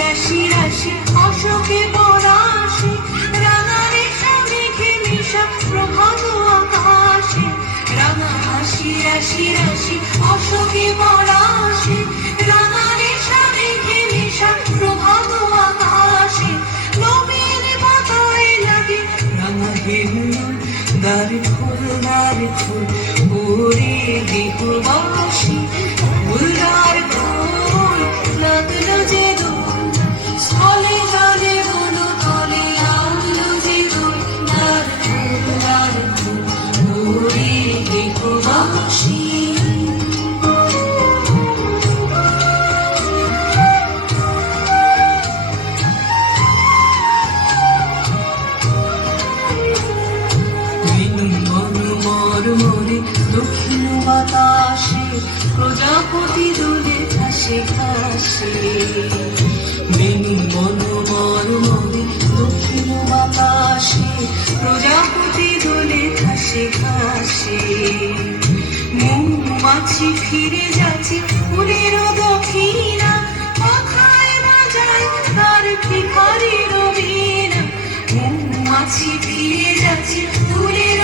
রাশি রাশি অশোকে পলাশে, রাঙা রেশা মেঘে মিশা প্রভাত আকাশে। রাঙা হাসি রাশি রাশি অশোকে পলাশে, রাঙা রেশা মেঘে মিশা প্রভাত আকাশে। নবীন পাতায় লাগে রাঙা হিন্দুল, দারে ফুল ওরে দেহবাসী। ফুলদার ফুল লাগলো যে দোল, স্থলে জলে বলো তলে লাগলো যে দোল। দার ফুল ওরে দেহবাসী। মনে দক্ষিণ বাতাসে প্রজাপতি দোলে ঘাসে ঘাসে। বেনু মনোমর মনে দক্ষিণ বাতাসে প্রজাপতি দোলে ঘাসে ঘাসে। মৌমাছি ফিরে যাচ্ছে ফুলের দক্ষিণা, পাখায় বাজায় তার ভিখারির বীণা। মৌমাছি ফিরে যাচ্ছে ফুলের